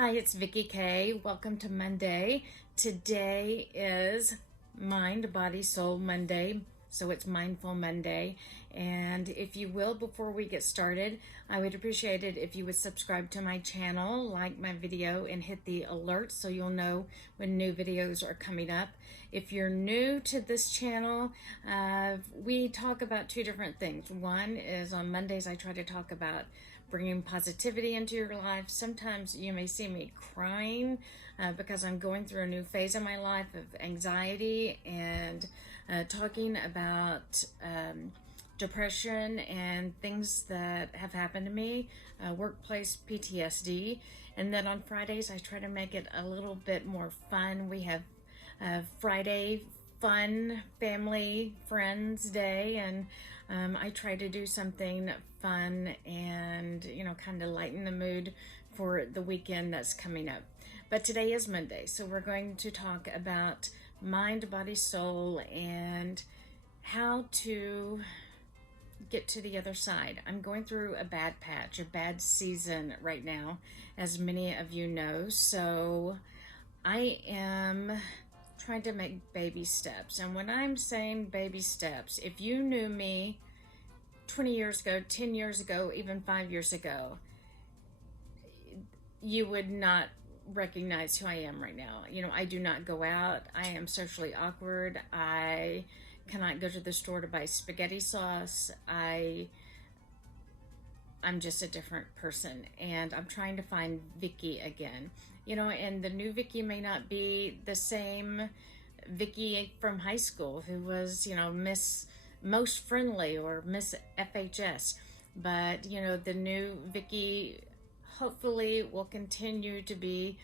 Hi, it's Vicki K. Welcome to Monday. Today is Mind, Body, Soul Monday, so it's Mindful Monday. And if you will, before we get started, I would appreciate it if you would subscribe to my channel, like my video, and hit the alert so you'll know when new videos are coming up. If you're new to this channel, we talk about two different things. One is on Mondays, I try to talk about bringing positivity into your life. Sometimes you may see me crying because I'm going through a new phase in my life of anxiety and talking about depression and things that have happened to me, workplace PTSD. And then on Fridays, I try to make it a little bit more fun. We have Friday Fun Family Friends Day, and I try to do something fun and, kind of lighten the mood for the weekend that's coming up. But today is Monday, so we're going to talk about mind, body, soul, and how to get to the other side. I'm going through a bad patch, a bad season right now, as many of you know. So I am trying to make baby steps. And when I'm saying baby steps, if you knew me 20 years ago, 10 years ago, even 5 years ago, you would not recognize who I am right now. I do not go out. I am socially awkward. I cannot go to the store to buy spaghetti sauce. I'm just a different person, and I'm trying to find Vicki again. And the new Vicki may not be the same Vicki from high school who was, Miss Most Friendly or Miss FHS. But, the new Vicki hopefully will continue to be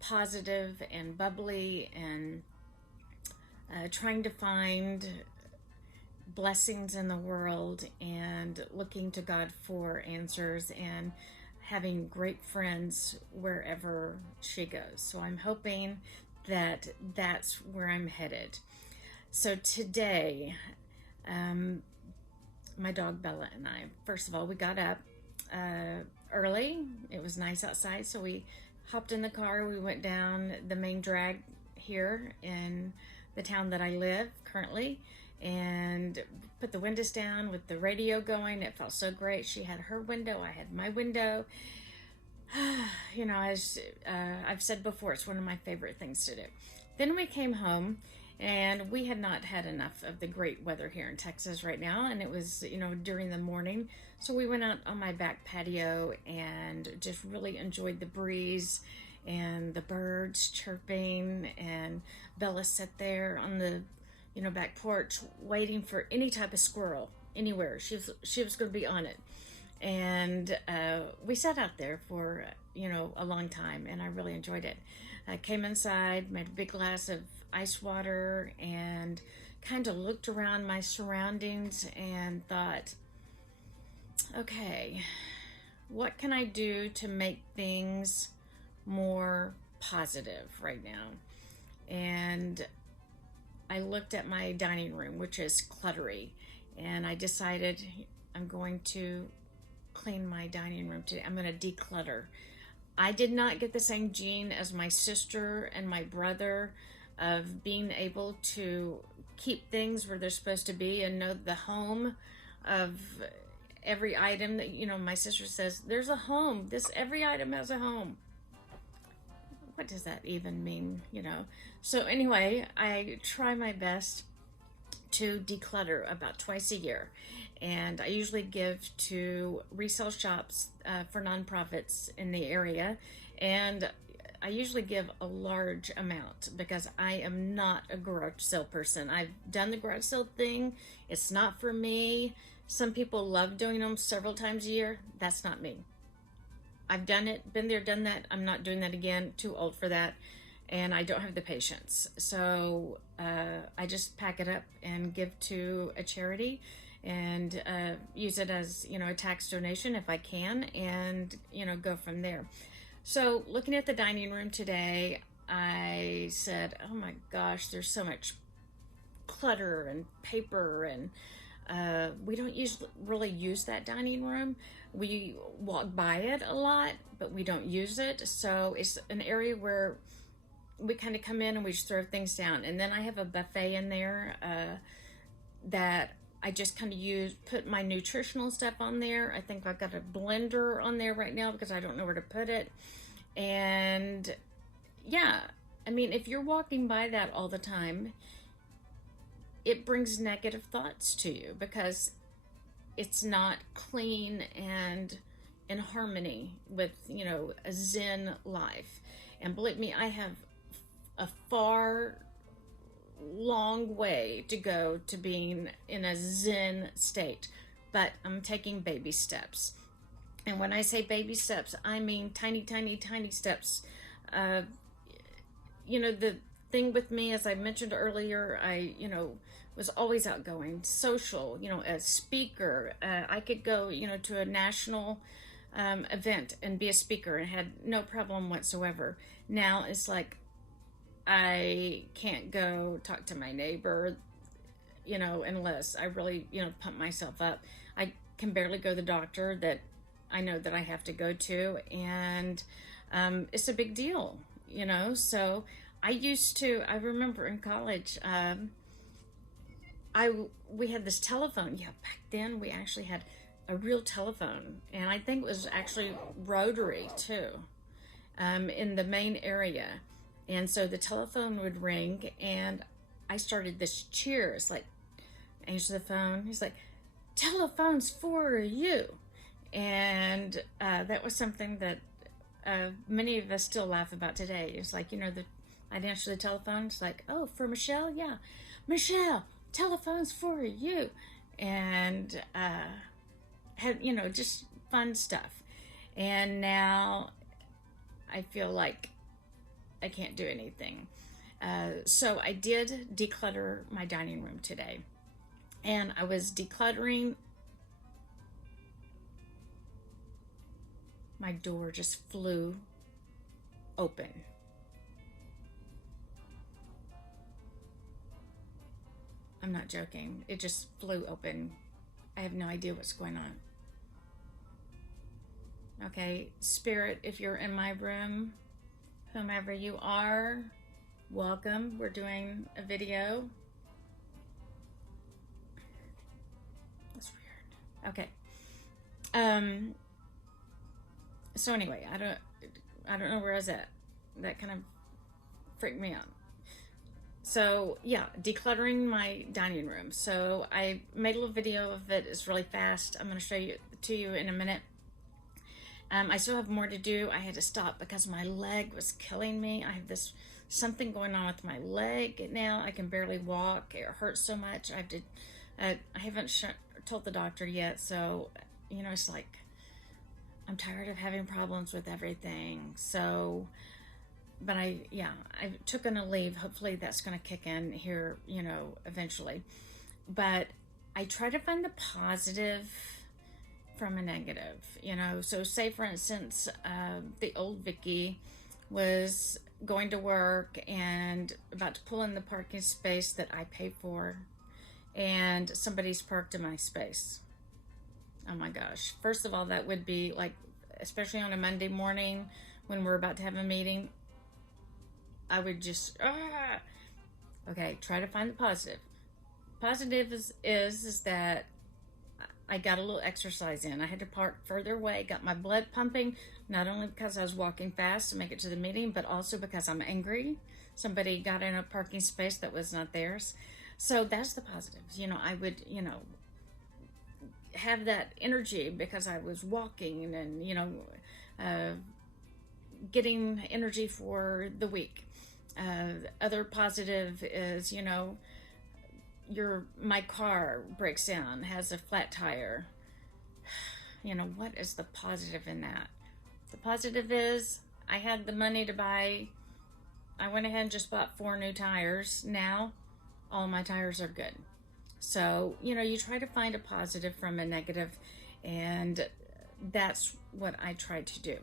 positive and bubbly and trying to find blessings in the world and looking to God for answers and having great friends wherever she goes. So I'm hoping that that's where I'm headed. So today, my dog Bella and I, first of all, we got up early. It was nice outside, so we hopped in the car. We went down the main drag here in the town that I live currently and put the windows down with the radio going. It felt so great. She had her window, I had my window. As I've said before, it's one of my favorite things to do. Then we came home, and we had not had enough of the great weather here in Texas right now, and it was, during the morning. So we went out on my back patio and just really enjoyed the breeze and the birds chirping, and Bella sat there on the back porch waiting for any type of squirrel anywhere. She was going to be on it. And we sat out there for, a long time, and I really enjoyed it. I came inside, made a big glass of ice water, and kind of looked around my surroundings and thought, okay, what can I do to make things more positive right now? And I looked at my dining room, which is cluttery, and I decided I'm going to clean my dining room today. I'm going to declutter. I did not get the same gene as my sister and my brother of being able to keep things where they're supposed to be and know the home of every item that, my sister says, there's a home. Every item has a home. What does that even mean, So anyway, I try my best to declutter about twice a year. And I usually give to resale shops for nonprofits in the area. And I usually give a large amount because I am not a garage sale person. I've done the garage sale thing. It's not for me. Some people love doing them several times a year. That's not me. I've done it, been there, done that. I'm not doing that again. Too old for that. And I don't have the patience. So I just pack it up and give to a charity and use it as, a tax donation if I can, and, go from there. So looking at the dining room today, I said, oh my gosh, there's so much clutter and paper and We don't really use that dining room. We walk by it a lot, but we don't use it. So it's an area where we kind of come in and we just throw things down. And then I have a buffet in there that I just kind of put my nutritional stuff on there. I think I've got a blender on there right now because I don't know where to put it. And yeah, I mean, if you're walking by that all the time, it brings negative thoughts to you because it's not clean and in harmony with, you know, a Zen life. And believe me, I have a long way to go to being in a Zen state, but I'm taking baby steps. And when I say baby steps, I mean tiny, tiny, tiny steps. You know, the thing with me, as I mentioned earlier, I, you know, was always outgoing, social, you know, a speaker. I could go, you know, to a national event and be a speaker and had no problem whatsoever. Now it's like, I can't go talk to my neighbor, you know, unless I really, you know, pump myself up. I can barely go to the doctor that I know that I have to go to, and it's a big deal, you know. So I remember in college, we had this telephone. Yeah, back then we actually had a real telephone, and I think it was actually rotary too, in the main area. And so the telephone would ring, and I started this cheer. It's like, answer the phone. He's like, telephone's for you. And that was something that many of us still laugh about today. It's like, you know, I'd answer the telephone. It's like, oh, for Michelle? Yeah. Michelle, telephone's for you. And had, you know, just fun stuff. And now I feel like I can't do anything. So I did declutter my dining room today. And I was decluttering. My door just flew open. I'm not joking. It just flew open. I have no idea what's going on. Okay, Spirit, if you're in my room, whomever you are, welcome. We're doing a video. That's weird. Okay. So anyway, I don't know where I was at. That kind of freaked me out. So yeah, decluttering my dining room. So I made a little video of it. It's really fast. I'm going to show you to you in a minute. I still have more to do. I had to stop because my leg was killing me. I have something going on with my leg now. I can barely walk. It hurts so much. I haven't told the doctor yet. So, you know, it's like, I'm tired of having problems with everything. So, but I took on a leave. Hopefully that's going to kick in here, you know, eventually. But I try to find the positive from a negative, you know. So say for instance, the old Vicky was going to work and about to pull in the parking space that I pay for, and somebody's parked in my space. Oh my gosh. First of all, that would be like, especially on a Monday morning when we're about to have a meeting, I would just, okay, try to find the positive. Positive is that I got a little exercise in. I had to park further away, got my blood pumping, not only because I was walking fast to make it to the meeting, but also because I'm angry. Somebody got in a parking space that was not theirs. So that's the positives. You know, I would, you know, have that energy because I was walking and, you know, getting energy for the week. Other positive is, you know, my car breaks down, has a flat tire. You know, what is the positive in that? The positive is I had the money to buy, I went ahead and just bought 4 new tires. Now all my tires are good. So, you know, you try to find a positive from a negative, and that's what I try to do.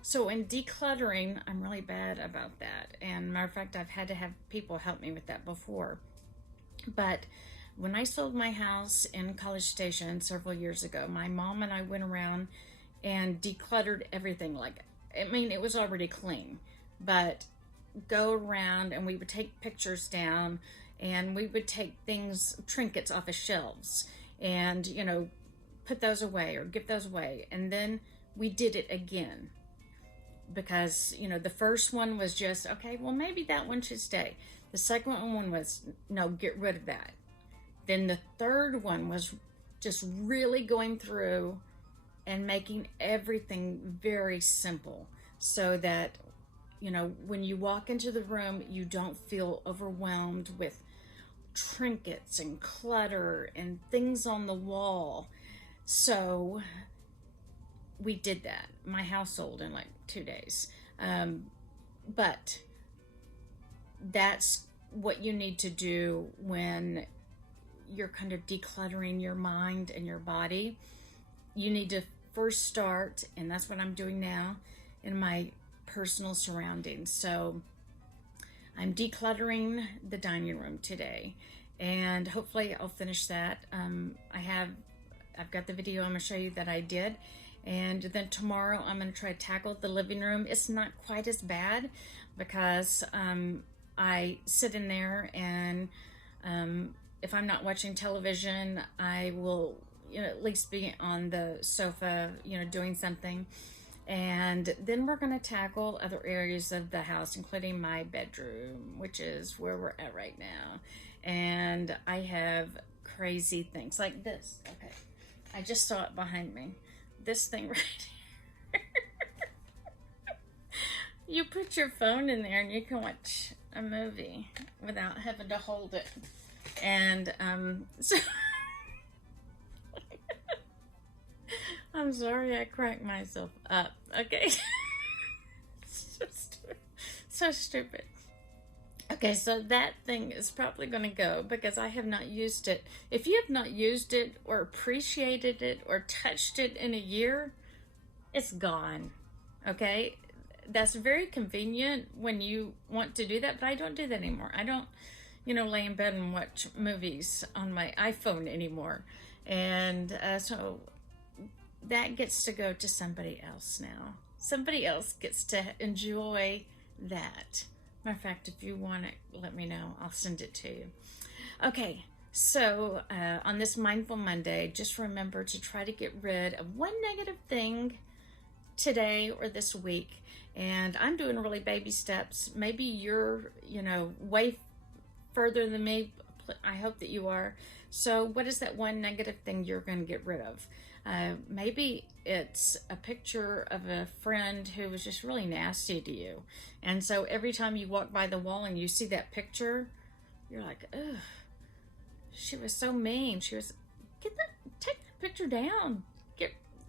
So in decluttering, I'm really bad about that. And matter of fact, I've had to have people help me with that before. But When I sold my house in College Station several years ago, my mom and I went around and decluttered everything. Like, I mean, it was already clean, but go around and we would take pictures down, and we would take things, trinkets off of shelves, and, you know, put those away or give those away. And then we did it again because, you know, the first one was just, okay, well, maybe that one should stay. The second one was, no, get rid of that. Then the third one was just really going through and making everything very simple so that, you know, when you walk into the room, you don't feel overwhelmed with trinkets and clutter and things on the wall. So we did that, my household, in like 2 days. But that's what you need to do when you're kind of decluttering your mind and your body. You need to first start, and that's what I'm doing now, in my personal surroundings. So I'm decluttering the dining room today, and hopefully I'll finish that. I've got the video I'm going to show you that I did, and then tomorrow I'm going to try to tackle the living room. It's not quite as bad because I sit in there, and if I'm not watching television, I will, you know, at least be on the sofa, you know, doing something. And then we're going to tackle other areas of the house, including my bedroom, which is where we're at right now. And I have crazy things like this. Okay, I just saw it behind me. This thing right here. You put your phone in there and you can watch a movie without having to hold it. And so I'm sorry I cracked myself up. Okay. So stupid. Okay, so that thing is probably going to go because I have not used it. If you have not used it or appreciated it or touched it in a year, it's gone. Okay? That's very convenient when you want to do that, but I don't do that anymore. I don't, you know, lay in bed and watch movies on my iPhone anymore. And so that gets to go to somebody else now. Somebody else gets to enjoy that. Matter of fact, if you want it, let me know. I'll send it to you. Okay, so on this Mindful Monday, just remember to try to get rid of one negative thing today or this week. And I'm doing really baby steps. Maybe you're, you know, way further than me. I hope that you are. So what is that one negative thing you're going to get rid of? Maybe it's a picture of a friend who was just really nasty to you. And so every time you walk by the wall and you see that picture, you're like, ugh, she was so mean. Take that picture down.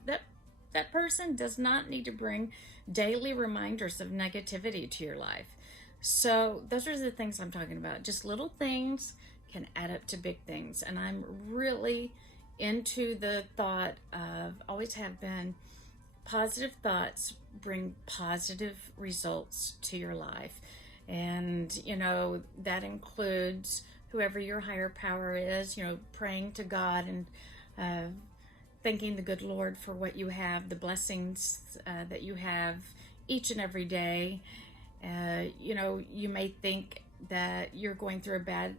That person does not need to bring daily reminders of negativity to your life. So those are the things I'm talking about. Just little things can add up to big things. And I'm really into the thought of, always have been, positive thoughts bring positive results to your life. And, you know, that includes whoever your higher power is, you know, praying to God and thanking the good Lord for what you have, the blessings that you have each and every day. You know, you may think that you're going through a bad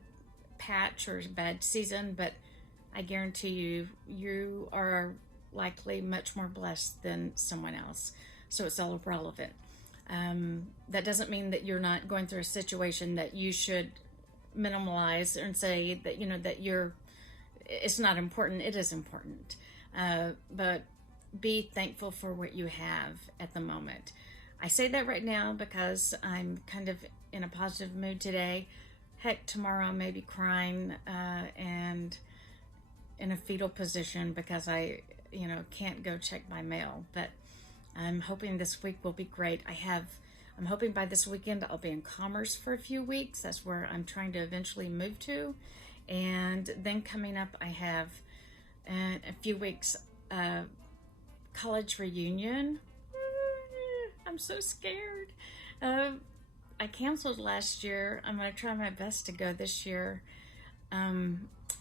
patch or a bad season, but I guarantee you, you are likely much more blessed than someone else. So it's all relevant. That doesn't mean that you're not going through a situation that you should minimalize and say that, you know, that it's not important. It is important. But be thankful for what you have at the moment. I say that right now because I'm kind of in a positive mood today. Heck, tomorrow I may be crying and in a fetal position because I, you know, can't go check my mail. But I'm hoping this week will be great. I'm hoping by this weekend I'll be in Commerce for a few weeks. That's where I'm trying to eventually move to. And then coming up, I have in a few weeks college reunion. I'm so scared. I canceled last year. I'm going to try my best to go this year.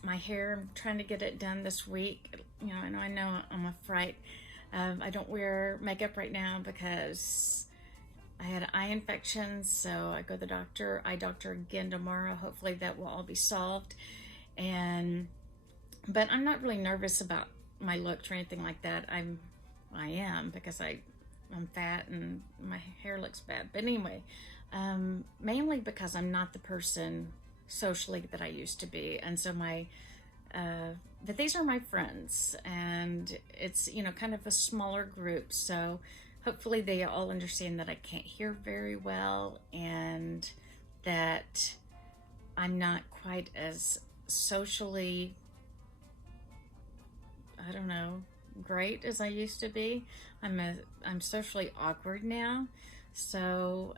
My hair, I'm trying to get it done this week. You know, and I know I'm afraid. I don't wear makeup right now because I had an eye infection, so I go to the doctor, eye doctor again tomorrow. Hopefully that will all be solved. But I'm not really nervous about my looks or anything like that. I am because I'm fat and my hair looks bad. But anyway, mainly because I'm not the person socially that I used to be, and so but these are my friends, and it's, you know, kind of a smaller group. So hopefully they all understand that I can't hear very well and that I'm not quite as socially, I don't know, great as I used to be. I'm socially awkward now, so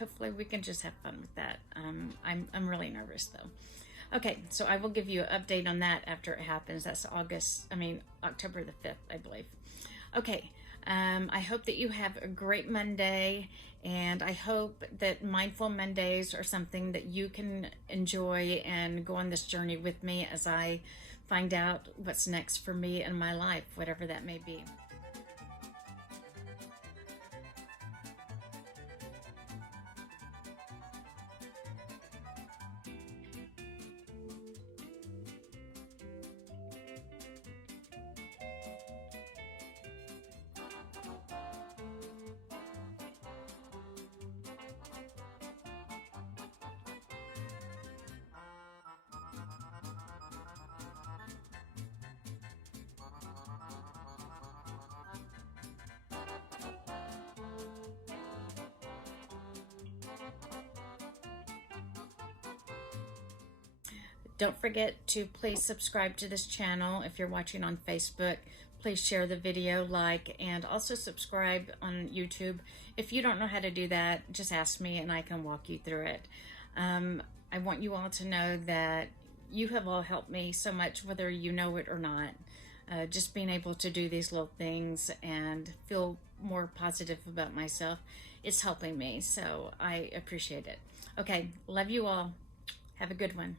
hopefully we can just have fun with that. I'm really nervous though. Okay, so I will give you an update on that after it happens. That's October the 5th, I believe. Okay, I hope that you have a great Monday, and I hope that Mindful Mondays are something that you can enjoy and go on this journey with me as I find out what's next for me in my life, whatever that may be. Don't forget to please subscribe to this channel if you're watching on Facebook. Please share the video, like, and also subscribe on YouTube. If you don't know how to do that, just ask me and I can walk you through it. I want you all to know that you have all helped me so much, whether you know it or not. Just being able to do these little things and feel more positive about myself, it's helping me. So I appreciate it. Okay, love you all. Have a good one.